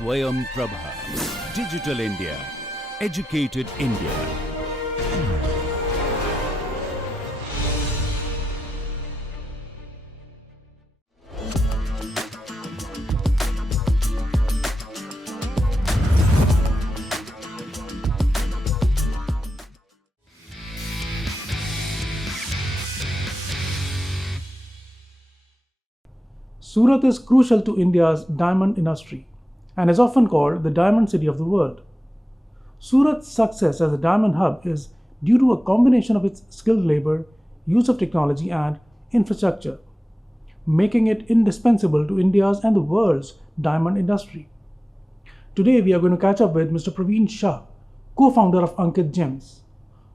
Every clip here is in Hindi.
Swayam Prabha. Digital India. Educated India. Surat is crucial to India's diamond industry and is often called the diamond city of the world. Surat's success as a diamond hub is due to a combination of its skilled labor, use of technology, and infrastructure, making it indispensable to India's and the world's diamond industry. Today, we are going to catch up with Mr. Praveen Shah, co-founder of Ankit Gems,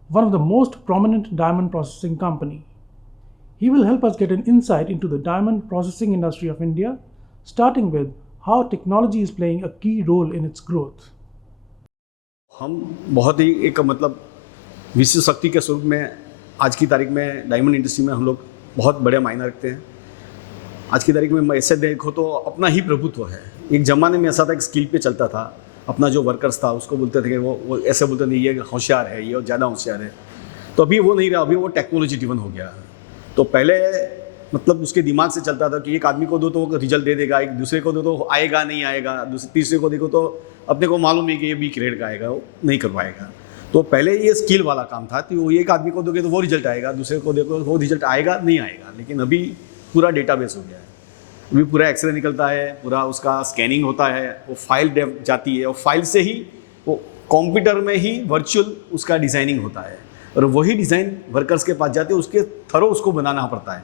one of the most prominent diamond processing company. He will help us get an insight into the diamond processing industry of India, starting with how technology is playing a key role in its growth. हम बहुत ही एक मतलब विश्व शक्ति के स्वरूप में आज की तारीख में डायमंड इंडस्ट्री में हम लोग बहुत बड़े मायने रखते हैं। आज की तारीख में ऐसे देखो तो अपना ही प्रभुत्व है। एक ज़माने में ऐसा था कि स्किल पे चलता था, अपना जो वर्कर्स था उसको बोलते थे कि वो ऐसे बोलते नहीं, ये होशियार है, ये ज़्यादा होशियार है। तो अभी वो नहीं रहा, अभी वो टेक्नोलॉजी ड्रिवन हो गया। तो पहले मतलब उसके दिमाग से चलता था कि एक आदमी को दो तो वो रिजल्ट दे देगा, एक दूसरे को दो तो आएगा नहीं आएगा, तीसरे को देखो तो अपने को मालूम है कि ये बी ग्रेड का आएगा, वो नहीं कर पाएगा। तो पहले ये स्किल वाला काम था कि वो एक आदमी को दोगे तो वो रिजल्ट आएगा, दूसरे को देखो वो रिजल्ट आएगा नहीं आएगा। लेकिन अभी पूरा डेटाबेस हो गया है, अभी पूरा एक्सरे निकलता है, पूरा उसका स्कैनिंग होता है, वो फाइल जाती है और फाइल से ही वो कंप्यूटर में ही वर्चुअल उसका डिज़ाइनिंग होता है और वही डिज़ाइन वर्कर्स के पास जाते हैं, उसके थ्रू उसको बनाना पड़ता है।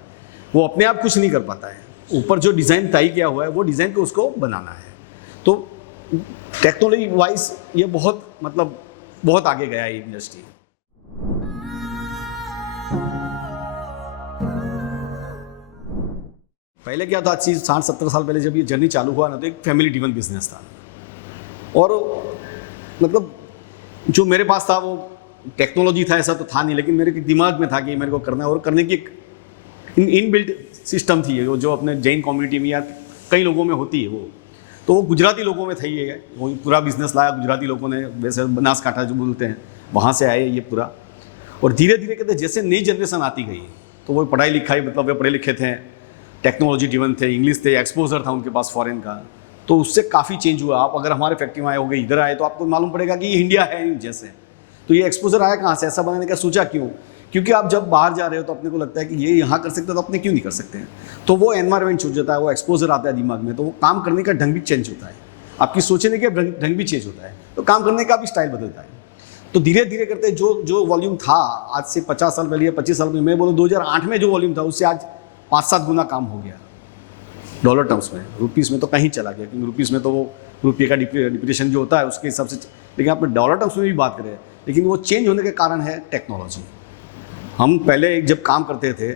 वो अपने आप कुछ नहीं कर पाता है, ऊपर जो डिज़ाइन तय किया हुआ है वो डिज़ाइन को उसको बनाना है। तो टेक्नोलॉजी वाइज ये बहुत आगे गया है इंडस्ट्री। पहले क्या था, आज से 60-70 साल पहले जब ये जर्नी चालू हुआ ना, तो एक फैमिली ड्रिवन बिजनेस था और मतलब जो मेरे पास था वो टेक्नोलॉजी था ऐसा तो था नहीं, लेकिन मेरे दिमाग में था कि मेरे को करना है और करने की एक इनबिल्ट सिस्टम थी वो जो अपने जैन कम्युनिटी में या कई लोगों में होती है वो गुजराती लोगों में थी है। वो पूरा बिजनेस लाया गुजराती लोगों ने, वैसे बनासकांठा जो बोलते हैं वहाँ से आए ये पूरा। और धीरे धीरे कहते जैसे नई जनरेशन आती गई तो वो पढ़ाई लिखाई मतलब वे पढ़े लिखे थे, टेक्नोलॉजी ड्रिवन थे, इंग्लिश थे, एक्सपोजर था उनके पास फॉरेन का, तो उससे काफ़ी चेंज हुआ। आप अगर हमारे फैक्ट्री में आए होगे, इधर आए तो आपको मालूम पड़ेगा कि ये इंडिया है नहीं जैसे। तो ये एक्सपोजर आया कहाँ से, ऐसा बनाने का सोचा क्यों? क्योंकि आप जब बाहर जा रहे हो तो अपने को लगता है कि ये यहाँ कर सकते हैं तो अपने क्यों नहीं कर सकते हैं। तो वो एनवायरनमेंट छूट जाता है, वो एक्सपोजर आता है दिमाग में, तो वो काम करने का ढंग भी चेंज होता है, आपकी सोचने का ढंग भी चेंज होता है, तो काम करने का भी स्टाइल बदलता है। तो धीरे धीरे करते जो वॉल्यूम था आज से 50 साल पहले या 25 साल पहले, मैं बोलूँ 2008 में जो वॉल्यूम था उससे आज 5-7 गुना काम हो गया डॉलर टर्म्स में। रुपीज़ में तो कहीं चला गया, क्योंकि रुपीज़ में तो वो रुपये का डिप्रिसिएशन जो होता है उसके हिसाब से, लेकिन आप डॉलर टर्म्स में भी बात करें, लेकिन वो चेंज होने के कारण है टेक्नोलॉजी। हम पहले जब काम करते थे,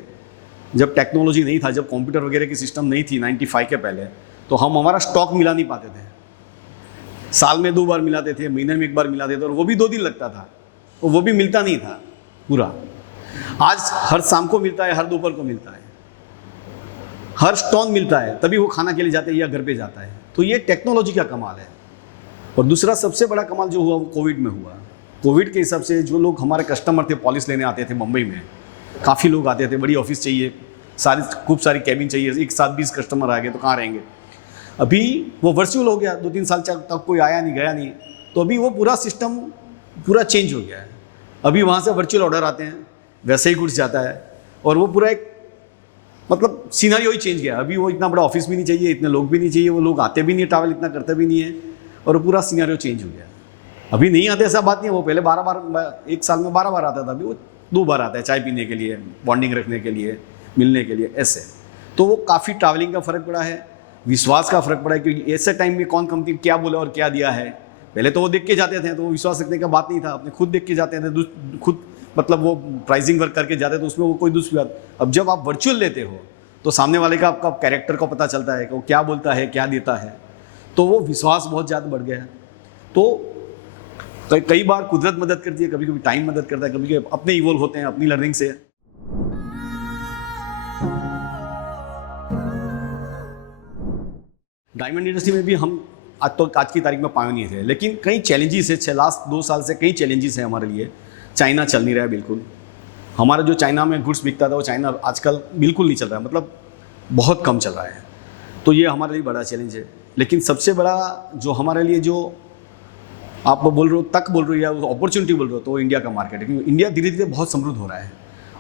जब टेक्नोलॉजी नहीं था, जब कंप्यूटर वगैरह की सिस्टम नहीं थी 95 के पहले, तो हम हमारा स्टॉक मिला नहीं पाते थे। साल में 2 बार मिलाते थे, महीने में 1 बार मिलाते थे, और वो भी 2 दिन लगता था, और वो भी मिलता नहीं था पूरा। आज हर शाम को मिलता है, हर दोपहर को मिलता है, हर स्टोन मिलता है, तभी वो खाना के लिए जाते हैं या घर पे जाता है। तो ये टेक्नोलॉजी का कमाल है। और दूसरा सबसे बड़ा कमाल जो हुआ वो कोविड में हुआ। कोविड के हिसाब से जो लोग हमारे कस्टमर थे, पॉलिश लेने आते थे मुंबई में, काफ़ी लोग आते थे, बड़ी ऑफिस चाहिए, खूब सारी कैबिन चाहिए, एक साथ 20 कस्टमर आ गए तो कहाँ रहेंगे। अभी वो वर्चुअल हो गया, 2-3 साल तक कोई आया नहीं गया नहीं, तो अभी वो पूरा सिस्टम पूरा चेंज हो गया है। अभी वहाँ से वर्चुअल ऑर्डर आते हैं, वैसे ही गुड्स जाता है, और वो पूरा एक मतलब सीनरियो ही चेंज गया। अभी वो इतना बड़ा ऑफिस भी नहीं चाहिए, इतने लोग भी नहीं चाहिए, वो लोग आते भी नहीं, ट्रैवल इतना करते भी नहीं है, और पूरा सीनरियो चेंज हो गया। अभी नहीं आते ऐसा बात नहीं है, वो पहले 12 बार, एक साल में 12 बार आता था, अभी वो 2 बार आता है, चाय पीने के लिए, बॉन्डिंग रखने के लिए, मिलने के लिए, ऐसे। तो वो काफ़ी ट्रैवलिंग का फ़र्क पड़ा है, विश्वास का फ़र्क पड़ा है, क्योंकि ऐसे टाइम में कौन कंपनी क्या बोला और क्या दिया है। पहले तो वो देख के जाते थे, तो वो विश्वास रखने का बात नहीं था, अपने खुद देख के जाते थे, खुद मतलब वो प्राइसिंग वर्क करके जाते, तो उसमें वो कोई दूसरी बात। अब जब आप वर्चुअल लेते हो तो सामने वाले का आपका कैरेक्टर को पता चलता है कि वो क्या बोलता है, क्या देता है, तो वो विश्वास बहुत ज़्यादा बढ़ गया है। तो कई बार कुदरत मदद करती है, कभी कभी टाइम मदद करता है, कभी कभी अपने इवॉल्व होते हैं अपनी लर्निंग से। डायमंड इंडस्ट्री में भी हम आज की तारीख में पायोनियर है, लेकिन कई चैलेंजेस है। लास्ट 2 साल से कई चैलेंजेस है हमारे लिए। चाइना चल नहीं रहा है बिल्कुल। हमारा जो चाइना में गुड्स बिकता था वो चाइना आजकल बिल्कुल नहीं चल रहा है, मतलब बहुत कम चल रहा है। तो ये हमारे लिए बड़ा चैलेंज है। लेकिन सबसे बड़ा जो हमारे लिए, जो आप बोल रहे हो तक बोल रहे हो या अपॉर्चुनिटी बोल रहे हो, तो वो इंडिया का मार्केट है। क्योंकि इंडिया धीरे धीरे बहुत समृद्ध हो रहा है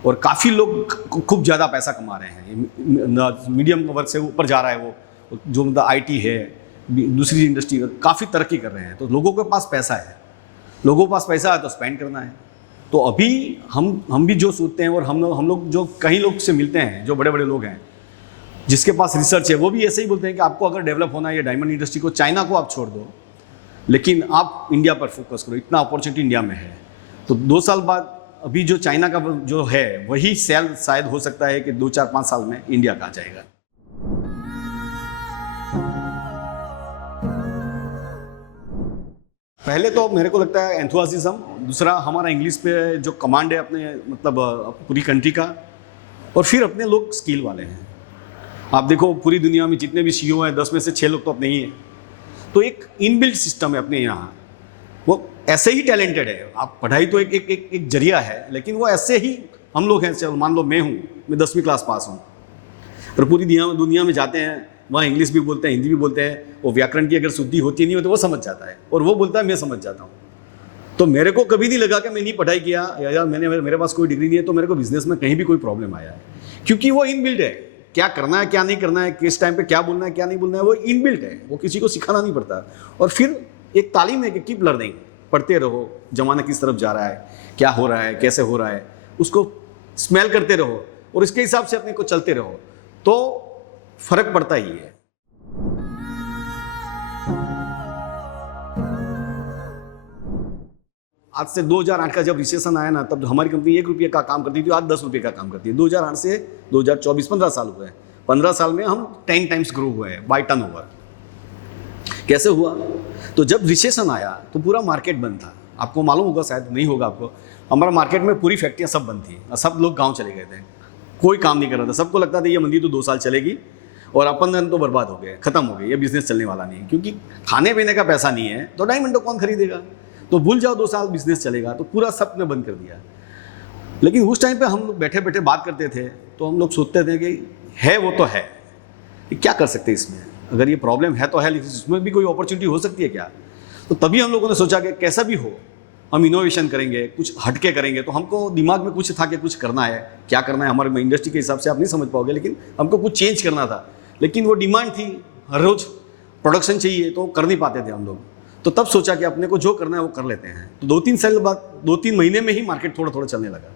और काफ़ी लोग खूब ज़्यादा पैसा कमा रहे हैं। मीडियम वर्ग से ऊपर जा रहा है वो, जो मतलब आईटी है, दूसरी इंडस्ट्री, काफ़ी तरक्की कर रहे हैं। तो लोगों के पास पैसा है, लोगों के पास पैसा है तो स्पेंड करना है। तो अभी हम भी जो सोचते हैं और हम लोग जो कई लोग से मिलते हैं, जो बड़े बड़े लोग हैं जिसके पास रिसर्च है, वो भी ऐसे ही बोलते हैं कि आपको अगर डेवलप होना है ये डायमंड इंडस्ट्री को, चाइना को आप छोड़ दो, लेकिन आप इंडिया पर फोकस करो। इतना अपॉर्चुनिटी इंडिया में है। तो 2 साल बाद अभी जो चाइना का जो है वही सेल शायद हो सकता है कि 2, 4, 5 साल में इंडिया का आ जाएगा। पहले तो मेरे को लगता है एंथुसियाज्म, दूसरा हमारा इंग्लिश पे जो कमांड है अपने मतलब पूरी कंट्री का, और फिर अपने लोग स्किल वाले हैं। आप देखो पूरी दुनिया में जितने भी सीईओ हैं 10 में से 6 लोग तो अपने ही हैं। तो एक इनबिल्ट सिस्टम है अपने यहाँ, वो ऐसे ही टैलेंटेड है। आप पढ़ाई तो एक जरिया है, लेकिन वो ऐसे ही हम लोग हैं। चलो मान लो मैं 10वीं क्लास पास हूँ और पूरी दुनिया में जाते हैं, वहाँ इंग्लिश भी बोलते हैं, हिंदी भी बोलते हैं। वो व्याकरण की अगर शुद्धि होती नहीं हो तो वो समझ जाता है, और वो बोलता है मैं समझ जाता हूँ। तो मेरे को कभी नहीं लगा कि मैं नहीं पढ़ाई किया या मेरे पास कोई डिग्री नहीं है तो मेरे को बिजनेस में कहीं भी कोई प्रॉब्लम आया है, क्योंकि वो इनबिल्ट है। क्या करना है क्या नहीं करना है, किस टाइम पे क्या बोलना है क्या नहीं बोलना है, वो इनबिल्ट है। वो किसी को सिखाना नहीं पड़ता। और फिर एक तालीम है कि कीप लर्निंग, पढ़ते रहो, जमाना किस तरफ जा रहा है, क्या हो रहा है, कैसे हो रहा है, उसको स्मेल करते रहो और इसके हिसाब से अपने को चलते रहो, तो फर्क पड़ता ही है। आज से 2008 का जब रिसेशन आया ना, तब हमारी कंपनी 1 रुपये का काम करती थी, आज 10 रुपये का काम करती है। 2008 से 2024 15 साल हुए हैं। 15 साल में हम 10 टाइम्स ग्रो हुए हैं बाय टर्नओवर। कैसे हुआ? तो जब रिसेशन आया तो पूरा मार्केट बंद था। आपको मालूम होगा, शायद नहीं होगा आपको, हमारा मार्केट में पूरी फैक्ट्रियाँ सब बंद थी, सब लोग गाँव चले गए थे, कोई काम नहीं कर रहा था। सबको लगता था ये मंदी तो 2 साल चलेगी और अपन धन तो बर्बाद हो गए, खत्म हो गए, ये बिजनेस चलने वाला नहीं है, क्योंकि खाने पीने का पैसा नहीं है तो डायमंड तो कौन खरीदेगा, तो भूल जाओ 2 साल बिजनेस चलेगा। तो पूरा सब ने बंद कर दिया। लेकिन उस टाइम पे हम लोग बैठे बैठे बात करते थे, तो हम लोग सोचते थे कि है वो तो है, क्या कर सकते हैं इसमें, अगर ये प्रॉब्लम है तो है, लेकिन इसमें भी कोई अपॉर्चुनिटी हो सकती है क्या। तो तभी हम लोगों ने सोचा कि कैसा भी हो हम इनोवेशन करेंगे, कुछ हटके करेंगे। तो हमको दिमाग में कुछ था कि कुछ करना है, क्या करना है, हमारे इंडस्ट्री के हिसाब से आप नहीं समझ पाओगे, लेकिन हमको कुछ चेंज करना था। लेकिन वो डिमांड थी, हर रोज़ प्रोडक्शन चाहिए, तो कर नहीं पाते थे हम लोग। तो तब सोचा कि अपने को जो करना है वो कर लेते हैं। तो 2-3 साल बाद, 2-3 महीने में ही मार्केट थोड़ा थोड़ा चलने लगा।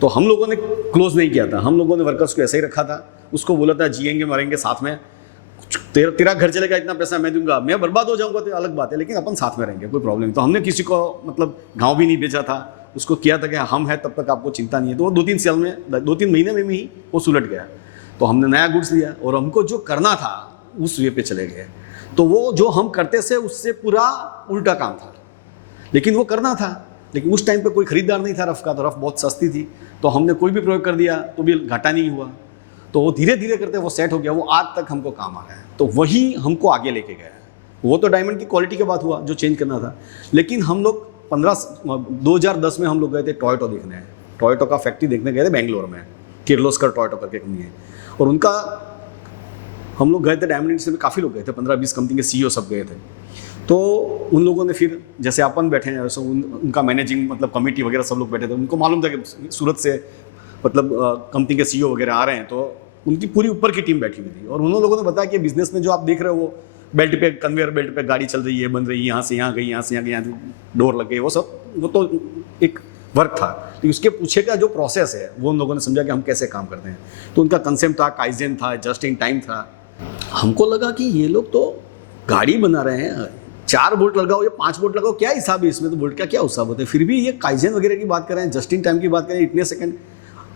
तो हम लोगों ने क्लोज नहीं किया था, हम लोगों ने वर्कर्स को ऐसे ही रखा था। उसको बोला था जिएंगे मरेंगे साथ में, तेरा घर चलेगा, इतना पैसा मैं दूंगा, मैं बर्बाद हो जाऊंगा तो अलग बात है, लेकिन अपन साथ में रहेंगे, कोई प्रॉब्लम नहीं। तो हमने किसी को मतलब गाँव भी नहीं बेचा था, उसको किया था कि हम हैं तब तक आपको चिंता नहीं है। तो वो 2-3 साल में, 2-3 महीने में ही वो सुलट गया। तो हमने नया गुड्स लिया और हमको जो करना था उस वे पे चले गए। तो वो जो हम करते थे उससे पूरा उल्टा काम था, लेकिन वो करना था। लेकिन उस टाइम पे कोई खरीदार नहीं था रफ का, तो रफ बहुत सस्ती थी, तो हमने कोई भी प्रयोग कर दिया तो भी घाटा नहीं हुआ। तो वो धीरे धीरे करते वो सेट हो गया, वो आज तक हमको काम आ रहा है। तो वही हमको आगे लेके गया। वो तो डायमंड की क्वालिटी के बात हुआ जो चेंज करना था। लेकिन हम लोग 2010 में हम लोग गए थे टोयोटो देखने, टोयोटो का फैक्ट्री देखने गए थे बेंगलोर में, किर्लोस्कर टोयोटो करके कंपनी है। और उनका हम लोग गए थे, डायमंड इंडस्ट्री में काफ़ी लोग गए थे, 15-20 कंपनी के सीईओ सब गए थे। तो उन लोगों ने फिर जैसे अपन बैठे हैं वैसे उनका मैनेजिंग मतलब कमेटी वगैरह सब लोग बैठे थे। उनको मालूम था कि सूरत से मतलब कंपनी के सीईओ वगैरह आ रहे हैं, तो उनकी पूरी ऊपर की टीम बैठी हुई थी। और उन लोगों ने बताया कि बिजनेस में जो आप देख रहे हो वो बेल्ट पे, कन्वेयर बेल्ट पे गाड़ी चल रही है, बन रही है, यहाँ से यहाँ गई, यहाँ से यहाँ गई, यहाँ डोर लग गई, वो सब वो तो एक वर्क था। लेकिन उसके पीछे का जो प्रोसेस है वो उन लोगों ने समझा कि हम कैसे काम करते हैं। तो उनका कंसेप्ट था, काइजेन था, जस्ट इन टाइम था। हमको लगा कि ये लोग तो गाड़ी बना रहे हैं, 4 बोल्ट लगाओ या 5 बोल्ट लगाओ, क्या हिसाब है इसमें, तो बोल्ट का क्या हिसाब होता है। फिर भी ये काइजेन वगैरह की बात कर रहे हैं, जस्ट इन टाइम की बात करें, इतने सेकंड।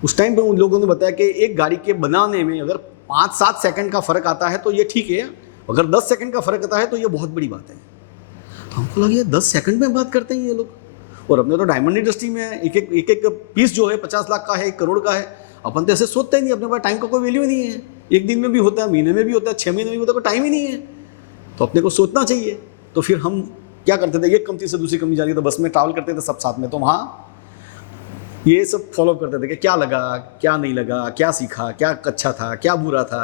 उस टाइम पे उन लोगों ने बताया कि एक गाड़ी के बनाने में अगर 5-7 सेकंड का फर्क आता है तो ये ठीक है, अगर 10 सेकंड का फर्क आता है तो ये बहुत बड़ी बात है। तो हमको लगा ये 10 सेकंड में बात करते हैं ये लोग। और अपने तो डायमंड इंडस्ट्री में एक एक पीस जो है 50 लाख का है, 1 करोड़ का है, अपन तो ऐसे सोचते ही नहीं, अपने पास टाइम का कोई वैल्यू ही नहीं है। 1 दिन में भी होता है, महीने में भी होता है, 6 महीने में भी होता है, कोई टाइम ही नहीं है। तो अपने को सोचना चाहिए। तो फिर हम क्या करते थे, एक कंपनी से दूसरी कंपनी जानी तो बस में ट्रैवल करते थे सब साथ में, तो वहाँ ये सब फॉलो करते थे कि क्या लगा, क्या नहीं लगा, क्या सीखा, क्या अच्छा था, क्या बुरा था,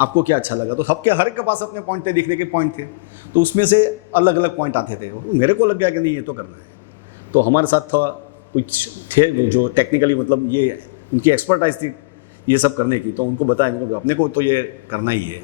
आपको क्या अच्छा लगा। तो सबके हर एक के पास अपने पॉइंट थे, देखने के पॉइंट थे, तो उसमें से अलग अलग पॉइंट आते थे। मेरे को लग गया कि नहीं ये तो करना है। तो हमारे साथ था कुछ थे जो टेक्निकली मतलब ये उनकी एक्सपर्टाइज थी ये सब करने की, तो उनको बताया कि अपने को तो ये करना ही है,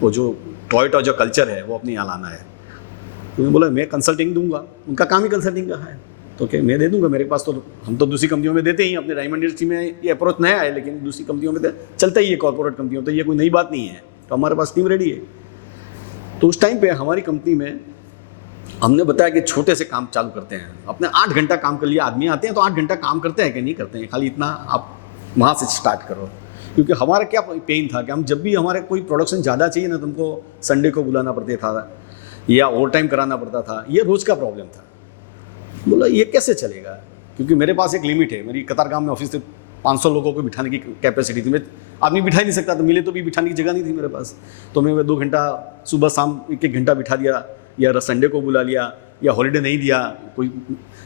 वो जो टोयोटा जो कल्चर है वो अपने यहाँ लाना है। तो उन्होंने बोला मैं कंसल्टिंग दूंगा, उनका काम ही कंसल्टिंग का है, तो क्या मैं दे दूंगा, मेरे पास तो हम तो दूसरी कंपनियों में देते ही, अपने डायमंड इंडस्ट्री में ये अप्रोच नया है, लेकिन दूसरी कंपनियों में तो चलता ही है, कॉर्पोरेट कंपनियों, तो ये कोई नई बात नहीं है, तो हमारे पास टीम रेडी है। तो उस टाइम पे हमारी कंपनी में हमने बताया कि छोटे से काम चालू करते हैं, अपने 8 घंटा काम कर लिया, आदमी आते हैं तो 8 घंटा काम करते हैं कि नहीं करते हैं, खाली इतना आप वहाँ से स्टार्ट करो। क्योंकि हमारा क्या पेन था कि हम जब भी हमारे कोई प्रोडक्शन ज़्यादा चाहिए ना, तो हमको संडे को बुलाना पड़ता था या ओवर टाइम कराना पड़ता था, ये रोज़ का प्रॉब्लम था। बोला ये कैसे चलेगा, क्योंकि मेरे पास एक लिमिट है, मेरी कतारगाम में ऑफिस से 500 लोगों को बिठाने की कैपेसिटी थी, मैं आदमी बिठा ही नहीं सकता, तो मिले तो भी बिठाने की जगह नहीं थी मेरे पास, तो मैं 2 घंटा सुबह शाम 1-1 घंटा बिठा दिया, या संडे को बुला लिया, या हॉलीडे नहीं दिया, कोई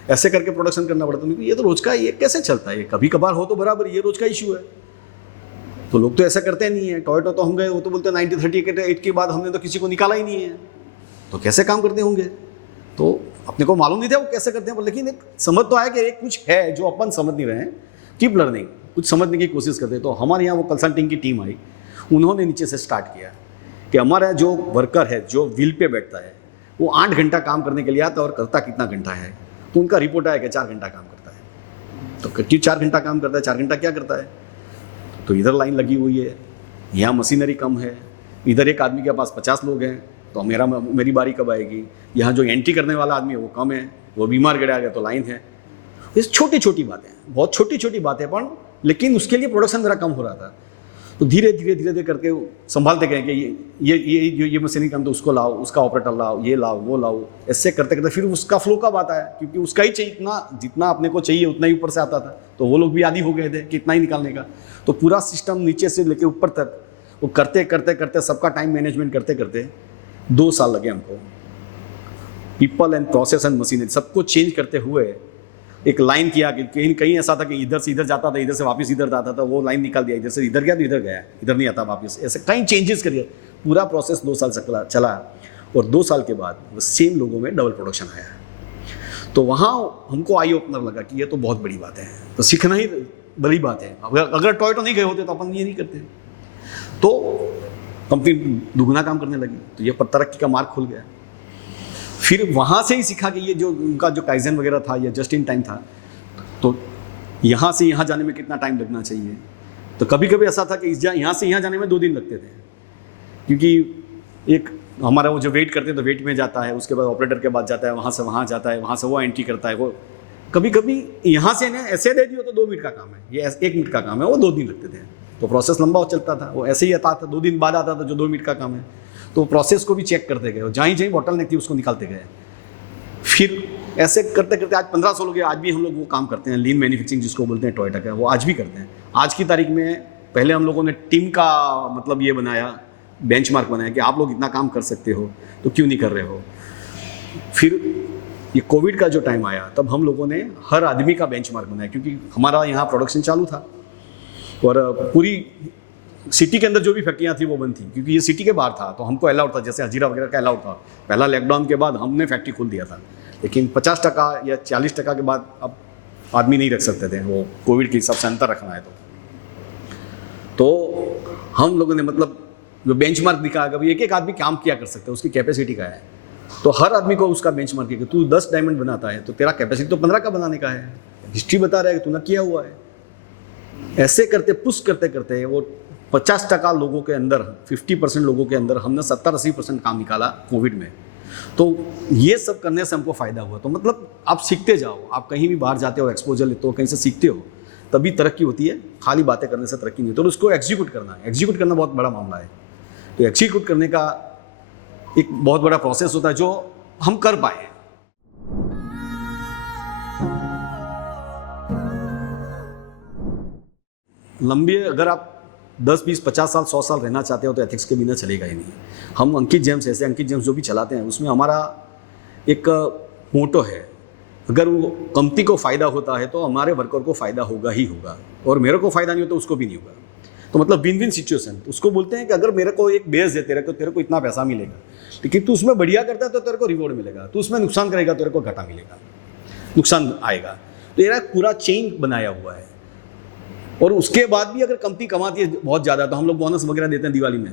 ऐसे करके प्रोडक्शन करना पड़ता। तो ये तो रोज़ का, ये कैसे चलता है, ये कभी कभार हो तो बराबर, ये रोज़ का इशू है। तो लोग तो ऐसा करते नहीं है। टोयोटा तो हम गए, वो तो बोलते हैं 90-30 के बाद हमने तो किसी को निकाला ही नहीं है, तो कैसे काम करते होंगे। तो अपने को मालूम नहीं था वो कैसे करते हैं, लेकिन एक समझ तो आया कि एक कुछ है जो अपन समझ नहीं रहे हैं, कीप लर्निंग, कुछ समझने की कोशिश करते हैं। तो हमारे यहाँ वो कंसल्टिंग की टीम आई, उन्होंने नीचे से स्टार्ट किया कि हमारा जो वर्कर है, जो व्हील पे बैठता है, वो 8 घंटा काम करने के लिए आता है और करता कितना घंटा है। तो उनका रिपोर्ट आया कि 4 घंटा काम करता है। तो क्यों 4 घंटा काम करता है, 4 घंटा क्या करता है, तो इधर लाइन लगी हुई है, यहाँ मशीनरी कम है, इधर एक आदमी के पास 50 लोग हैं, तो मेरी बारी कब आएगी, यहाँ जो एंट्री करने वाला आदमी है वो कम है, वो बीमार गिरा गया तो लाइन है। ये छोटी छोटी बातें, बहुत छोटी छोटी बातें, पर लेकिन उसके लिए प्रोडक्शन मेरा कम हो रहा था। तो धीरे धीरे करके संभालते गए कि ये मशीनरी काम, तो उसको लाओ, उसका ऑपरेटर लाओ, ये लाओ, वो लाओ, ऐसे करते करते फिर उसका फ्लो कब आता है, क्योंकि उसका ही चाहिए इतना, जितना अपने को चाहिए उतना ही ऊपर से आता था। तो वो लोग भी आदी हो गए थे कि इतना ही निकालने का। तो पूरा सिस्टम नीचे से लेके ऊपर तक वो करते करते करते सबका टाइम मैनेजमेंट करते करते 2 साल लगे हमको। People and process and machinery सबको चेंज करते हुए एक लाइन किया कि कहीं कहीं ऐसा था कि इधर से इधर जाता था, इधर से वापस इधर आता था, वो लाइन निकाल दिया, इधर से इधर गया तो इधर गया, इधर नहीं आता वापस, ऐसे कई चेंजेस करिए। पूरा प्रोसेस 2 साल चला और 2 साल के बाद वो सेम लोगों में डबल प्रोडक्शन आया। तो वहाँ हमको आई ओपनर लगा कि ये तो बहुत बड़ी बात है, तो सीखना ही बड़ी बात है। अगर टोयोटा नहीं गए होते तो अपन ये नहीं करते। तो कंपनी दुगना काम करने लगी, तो ये तरक्की का मार्ग खुल गया। फिर वहाँ से ही सीखा कि ये जो उनका जो काइजन वगैरह था, ये जस्ट इन टाइम था, तो यहाँ से यहाँ जाने में कितना टाइम लगना चाहिए। तो कभी कभी ऐसा था कि यहाँ से यहाँ जाने में 2 दिन लगते थे, क्योंकि एक हमारा वो जो वेट करते हैं तो वेट में जाता है, उसके बाद ऑपरेटर के बाद जाता है, वहाँ से वहाँ जाता है, वहाँ से वो एंट्री करता है। वो कभी कभी यहाँ से ऐसे दे दियो तो 2 मिनट का काम है, ये 1 मिनट का काम है, वो 2 दिन लगते थे। तो प्रोसेस लंबा चलता था, वो ऐसे ही आता था, 2 दिन बाद आता था जो 2 मिनट का काम है। तो प्रोसेस को भी चेक करते गए, जहाँ ही बॉटल नेक थी उसको निकालते गए। फिर ऐसे करते करते आज 1500 लोग हैं, आज भी हम लोग वो काम करते हैं, लीन मैन्युफैक्चरिंग जिसको बोलते हैं टोयोटा का, वो आज भी करते हैं। आज की तारीख में पहले हम लोगों ने टीम का मतलब ये बनाया, बेंचमार्क बनाया कि आप लोग इतना काम कर सकते हो तो क्यों नहीं कर रहे हो। फिर ये कोविड का जो टाइम आया तब हम लोगों ने हर आदमी का बेंचमार्क बनाया, क्योंकि हमारा यहाँ प्रोडक्शन चालू था और पूरी सिटी के अंदर जो भी फैक्ट्रियाँ थी वो बंद थी, क्योंकि ये सिटी के बाहर था। तो हमको अलाउड था, जैसे हजीरा वगैरह का अलाउड था। पहला लॉकडाउन के बाद हमने फैक्ट्री खोल दिया था, लेकिन 50% या 40% के बाद अब आदमी नहीं रख सकते थे, वो कोविड के हिसाब से अंतर रखना है। तो हम लोगों ने मतलब जो बेंचमार्क दिखाया कि एक एक आदमी काम किया कर सकता है, उसकी कैपेसिटी का है। तो हर आदमी को उसका बेंचमार्क है कि तू 10 डायमंड बनाता है तो तेरा कैपेसिटी तो 15 का बनाने का है, हिस्ट्री बता रहा है कि तूने किया हुआ है। ऐसे करते पुश करते करते वो 50% लोगों के अंदर, 50% लोगों के अंदर हमने 70-80% काम निकाला कोविड में। तो ये सब करने से हमको फ़ायदा हुआ। तो मतलब आप सीखते जाओ, आप कहीं भी बाहर जाते हो, एक्सपोजर लेते हो, कहीं से सीखते हो, तभी तरक्की होती है। खाली बातें करने से तरक्की नहीं होती। तो उसको एग्जीक्यूट करना है, एग्जीक्यूट करना बहुत बड़ा मामला है। तो एग्जीक्यूट करने का एक बहुत बड़ा प्रोसेस होता है जो हम कर पाए। लंबी अगर आप 10, 20, 50 साल, 100 साल रहना चाहते हो तो एथिक्स के बिना चलेगा ही नहीं। हम अंकित जेम्स, ऐसे अंकित जेम्स जो भी चलाते हैं, उसमें हमारा एक मोटो है, अगर वो कंपनी को फ़ायदा होता है तो हमारे वर्कर को फ़ायदा होगा ही होगा, और मेरे को फ़ायदा नहीं होता उसको भी नहीं होगा। तो मतलब विन विन सिचुएशन उसको बोलते हैं कि अगर मेरे को एक बेस है, तेरे को इतना पैसा मिलेगा, लेकिन तू उसमें बढ़िया करता है तो तेरे को रिवॉर्ड मिलेगा, तू उसमें नुकसान करेगा तेरे को घाटा मिलेगा, नुकसान आएगा। तो ये पूरा चेन बनाया हुआ है। और उसके बाद भी अगर कंपनी कमाती है बहुत ज़्यादा तो हम लोग बोनस वगैरह देते हैं दिवाली में,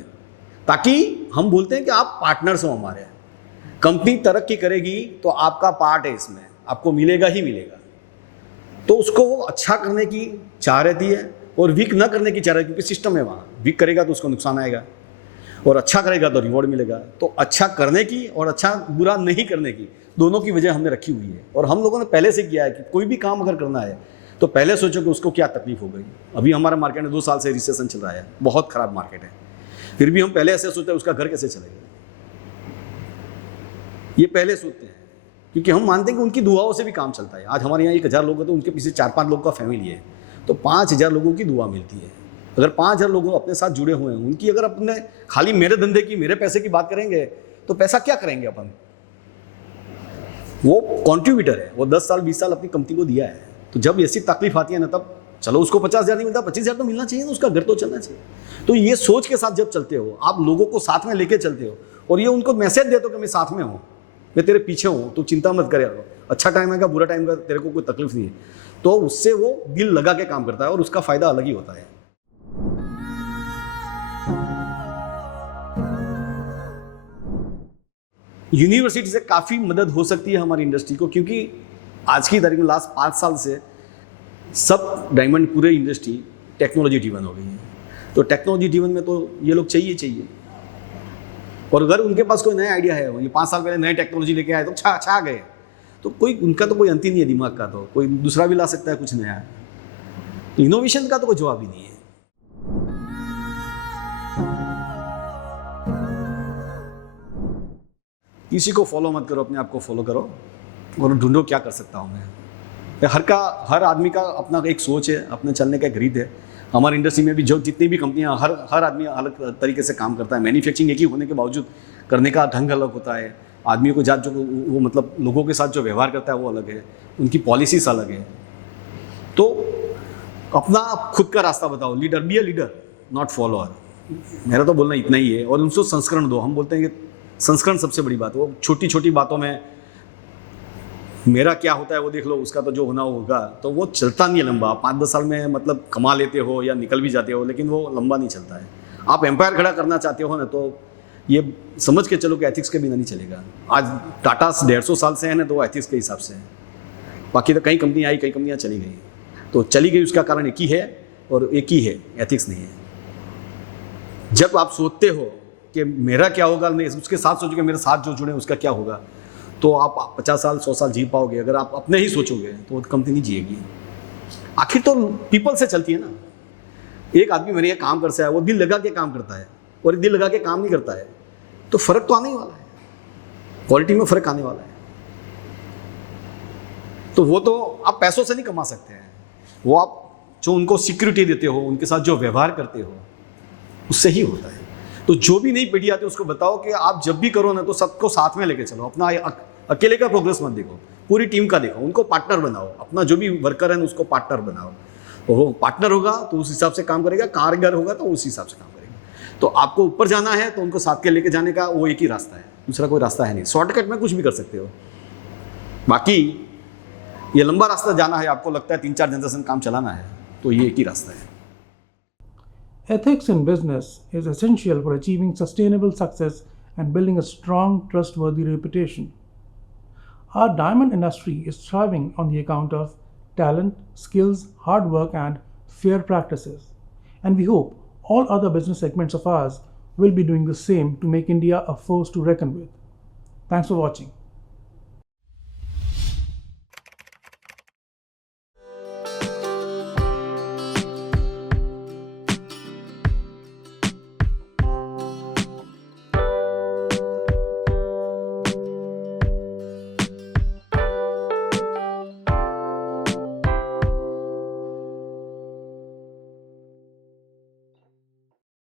ताकि हम बोलते हैं कि आप पार्टनर्स हो हमारे। कंपनी तरक्की करेगी तो आपका पार्ट है इसमें, आपको मिलेगा ही मिलेगा। तो उसको वो अच्छा करने की चाह रहती है और वीक न करने की चाह रही है, क्योंकि सिस्टम है वहाँ। वीक करेगा तो उसको नुकसान आएगा और अच्छा करेगा तो रिवॉर्ड मिलेगा। तो अच्छा करने की और अच्छा बुरा नहीं करने की, दोनों की वजह हमने रखी हुई है। और हम लोगों ने पहले से किया है कि कोई भी काम अगर करना है तो पहले सोचो कि उसको क्या तकलीफ हो गई। अभी हमारा मार्केट में 2 साल से रिसेशन चल रहा है, बहुत ख़राब मार्केट है, फिर भी हम पहले ऐसे सोचते हैं उसका घर कैसे चलेगा, ये पहले सोचते हैं, क्योंकि हम मानते हैं कि उनकी दुआओं से भी काम चलता है। आज हमारे यहाँ 1000 लोग हैं तो उनके पीछे 4-5 लोग का फैमिली है, तो 5000 लोगों की दुआ मिलती है। अगर 5000 लोग अपने साथ जुड़े हुए हैं, उनकी अगर अपने खाली मेरे धंधे की, मेरे पैसे की बात करेंगे तो पैसा क्या करेंगे अपन। वो कॉन्ट्रीब्यूटर है, वो 10 साल 20 साल अपनी कंपनी को दिया है। तो जब ऐसी तकलीफ आती है ना, तब चलो उसको 50,000 नहीं मिलता, 25,000 तो मिलना चाहिए ना, उसका घर तो चलना चाहिए। तो ये सोच के साथ जब चलते हो, आप लोगों को साथ में लेके चलते हो और ये उनको मैसेज देते हो कि मैं साथ में हूँ, मैं तेरे पीछे हूँ, तो चिंता मत करे, अच्छा टाइम आएगा बुरा टाइम का तेरे को कोई तकलीफ नहीं है। तो उससे वो दिल लगा के काम करता है और उसका फायदा अलग ही होता है। यूनिवर्सिटी से काफ़ी मदद हो सकती है हमारी इंडस्ट्री को, क्योंकि आज की तारीख में लास्ट 5 साल से सब डायमंड पूरे इंडस्ट्री टेक्नोलॉजी ड्रिवन हो गई है। तो टेक्नोलॉजी ड्रिवन में तो ये लोग चाहिए। और अगर उनके पास कोई नया आइडिया है, ये 5 साल पहले नई टेक्नोलॉजी लेके आए तो छा गए, तो कोई उनका तो कोई अंत ही नहीं है दिमाग का, तो कोई दूसरा भी ला सकता है कुछ नया। तो इनोवेशन का तो कोई जवाब ही नहीं है। किसी को फॉलो मत करो, अपने आप को फॉलो करो और ढूंढो क्या कर सकता हूँ मैं। हर आदमी का अपना एक सोच है, अपने चलने का एक रीत है। हमारी इंडस्ट्री में भी जो जितनी भी कंपनियां, हर आदमी अलग तरीके से काम करता है। मैन्युफैक्चरिंग एक ही होने के बावजूद करने का ढंग अलग होता है। आदमियों को जो वो मतलब लोगों के साथ जो व्यवहार करता है वो अलग है, उनकी पॉलिसीज अलग है। तो अपना खुद का रास्ता बताओ, leader, be a leader not follower. मेरा तो बोलना इतना ही है। और उनको संस्करण दो। हम बोलते हैं कि संस्करण सबसे बड़ी बात है। वो छोटी छोटी बातों में मेरा क्या होता है वो देख लो, उसका तो जो होना होगा, तो वो चलता नहीं है लंबा। 5-10 साल में मतलब कमा लेते हो या निकल भी जाते हो, लेकिन वो लंबा नहीं चलता है। आप एम्पायर खड़ा करना चाहते हो ना, तो ये समझ के चलो कि एथिक्स के बिना नहीं चलेगा। आज टाटा 150 साल से है ना, तो वो एथिक्स के हिसाब से है। बाकी तो कई कंपनियाँ आई, कई कंपनियाँ चली गई। तो चली गई उसका कारण एक ही है और एक ही है, एथिक्स नहीं है। जब आप सोचते हो कि मेरा क्या होगा, मैं उसके साथ सोचोगे मेरे साथ जो जुड़े उसका क्या होगा, तो आप 50 साल 100 साल जी पाओगे। अगर आप अपने ही सोचोगे तो कंपनी नहीं जिएगी। आखिर तो पीपल से चलती है ना। एक आदमी मेरे यहाँ काम करता है, वो दिल लगा के काम करता है, और एक दिल लगा के काम नहीं करता है, तो फर्क तो आने ही वाला है, क्वालिटी में फर्क आने वाला है। तो वो तो आप पैसों से नहीं कमा सकते हैं, वो आप जो उनको सिक्योरिटी देते हो, उनके साथ जो व्यवहार करते हो, उससे ही होता है। तो जो भी नई पीढ़ी आती है उसको बताओ कि आप जब भी करो ना, तो सबको साथ में लेके चलो। अपना अकेले का प्रोग्रेस मत देखो, पूरी टीम का देखो। उनको पार्टनर बनाओ, अपना जो भी वर्कर है उसको पार्टनर बनाओ। और वो पार्टनर होगा तो उस हिसाब से काम करेगा, कारीगर होगा तो उस हिसाब से काम करेगा। तो आपको ऊपर जाना है तो उनको साथ के लेके जाने का वो एक ही रास्ता है, दूसरा कोई रास्ता है नहीं। शॉर्टकट में कुछ भी कर सकते हो, बाकी ये लंबा रास्ता जाना है, आपको लगता है 3-4 जनरेशन काम चलाना है, तो ये एक ही रास्ता है। Ethics in business is essential for achieving sustainable success and building a strong, trustworthy reputation. Our diamond industry is thriving on the account of talent, skills, hard work, and fair practices. And we hope all other business segments of ours will be doing the same to make India a force to reckon with. Thanks for watching.